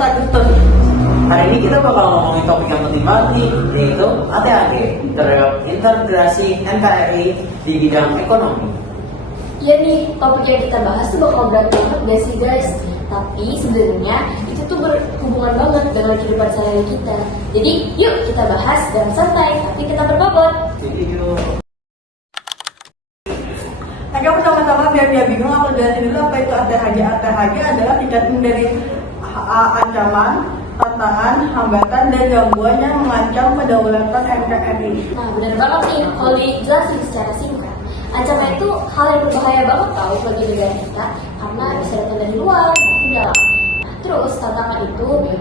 Agustus. Hari ini kita bakal ngomongin topik yang penting banget nih, yaitu ATHG terhadap integrasi NKRI di bidang ekonomi. Iya nih, topik yang kita bahas tuh bakal berat banget gak sih guys? Tapi sebenarnya itu tuh berhubungan banget dengan kehidupan sehari-hari kita. Jadi yuk kita bahas dan santai, tapi kita berbobot. Jadi yuk. Agak pertama-tama biar dia bingung, aku jelasin dulu apa itu ATHG. ATHG adalah tingkatan dari ancaman, tantangan, hambatan, dan gangguan yang mengancam kedaulatan NKRI. Nah benar banget nih, kalau dijelasin secara singkat, ancaman itu hal yang berbahaya banget tau bagi negara kita karena bisa datang dari luar maupun dalam. Nah, terus tantangan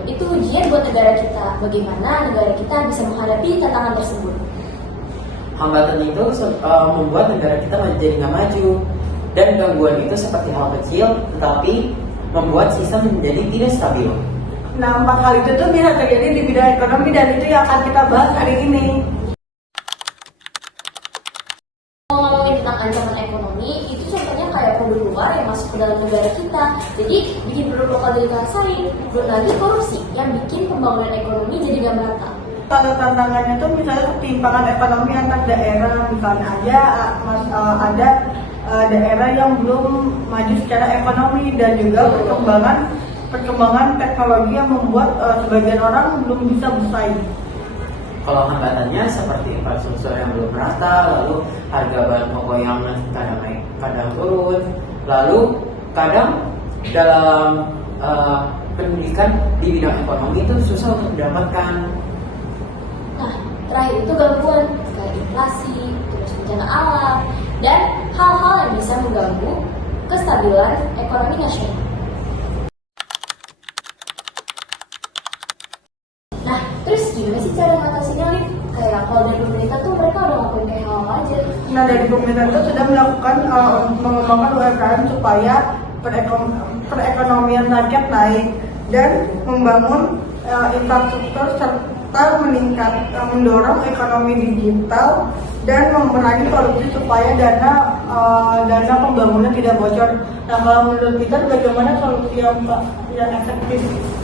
itu ujian buat negara kita. Bagaimana negara kita bisa menghadapi tantangan tersebut? Hambatan itu membuat negara kita menjadi nggak maju, dan gangguan itu seperti hal kecil tetapi membuat sistem menjadi tidak stabil. Nah, 4 hal itu tuh bisa terjadi di bidang ekonomi dan itu yang akan kita bahas hari ini. Ngomongin tentang ancaman ekonomi, itu contohnya kayak produk luar yang masuk ke dalam negara kita. Jadi bikin produk lokal jadi kasarin. Belum lagi korupsi yang bikin pembangunan ekonomi jadi gak merata. Kalau tantangannya tuh misalnya ketimpangan ekonomi antar daerah, misalnya ada daerah yang belum maju secara ekonomi dan juga perkembangan teknologi yang membuat sebagian orang belum bisa bersaing. Kalau hambatannya seperti infrastruktur yang belum merata, lalu harga bahan pokok yang kadang naik, kadang turun, lalu kadang dalam pendidikan di bidang ekonomi itu susah untuk didapatkan. Nah, terakhir itu gangguan kayak inflasi, terus bencana alam, dan hal-hal yang bisa mengganggu kestabilan ekonomi nasional. Nah, terus gimana sih cara mengatasinya, Lin? Kayak kalau dari pemerintah tuh mereka udah ngelakuin kayak hal aja. Nah, dari pemerintah itu sudah melakukan mengembangkan UMKM supaya perekonomian rakyat naik dan membangun infrastruktur serta mendorong ekonomi digital dan memerangi korupsi supaya dana pembangunan tidak bocor. Nah, kalau menurut kita bagaimana solusi yang efektif?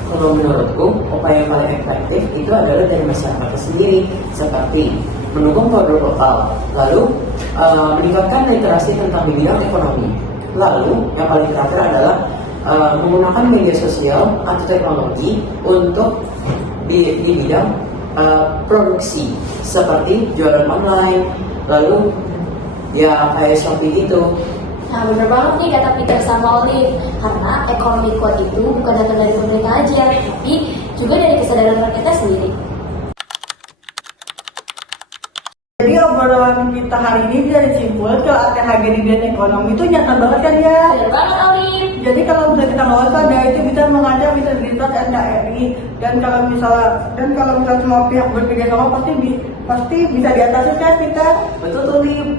Kalau menurutku, upaya yang paling efektif itu adalah dari masyarakat sendiri, seperti mendukung produk lokal, lalu meningkatkan literasi tentang bidang ekonomi, lalu yang paling terakhir adalah menggunakan media sosial atau teknologi untuk di bidang produksi, seperti jualan online, lalu ya kayak Shopee gitu. Nah, bener banget nih kata Peter sama Olive, karena ekonomi kuat itu bukan datang dari pemerintah aja, tapi juga dari kesadaran rakyatnya sendiri. Jadi obrolan kita hari ini bisa disimpul kalau ATHG di bidang ekonomi itu nyata banget kan ya? Bener banget Olive. Jadi kalau misalnya kita nggak waspada itu bisa mengancam integritas NKRI dan kalau misalnya semua pihak bekerja sama pasti bisa diatasi kan kita. Betul tuh, Lip.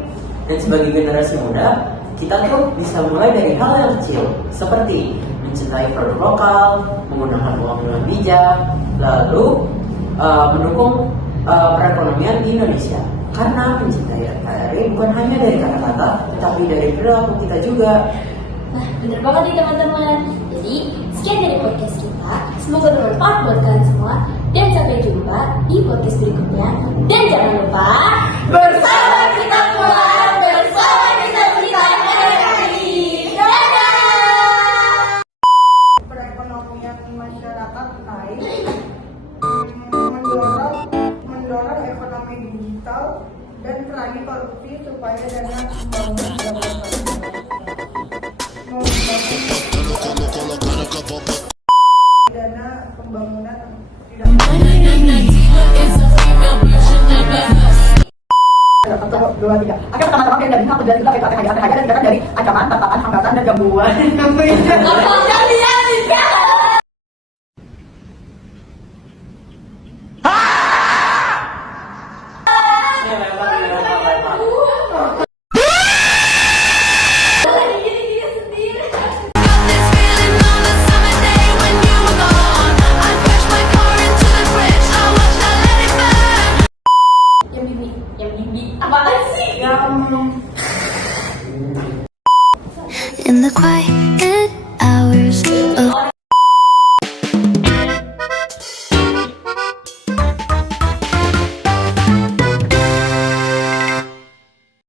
Dan sebagai generasi muda, kita tuh bisa mulai dari hal yang kecil, seperti mencintai produk lokal, menggunakan uang dengan bijak, lalu mendukung perekonomian di Indonesia. Karena mencintai NKRI bukan hanya dari kata-kata, tetapi dari perilaku kita juga. Nah, bener banget nih teman-teman. Jadi, sekian dari podcast kita. Semoga bermanfaat buat kalian semua. Dan sampai jumpa di podcast berikutnya. Dan jangan lupa, bersama kita kuat, bersama kita NKRI. Dadah! Perekonomian masyarakat naik, mendorong ekonomi digital dan perangi korupsi supaya dana pembangunan tidak Satu, dua, tiga. Oke, pertama-tama biar dari aku dari kita ATHG dan dari ancaman, tantangan, hambatan, dan gangguan.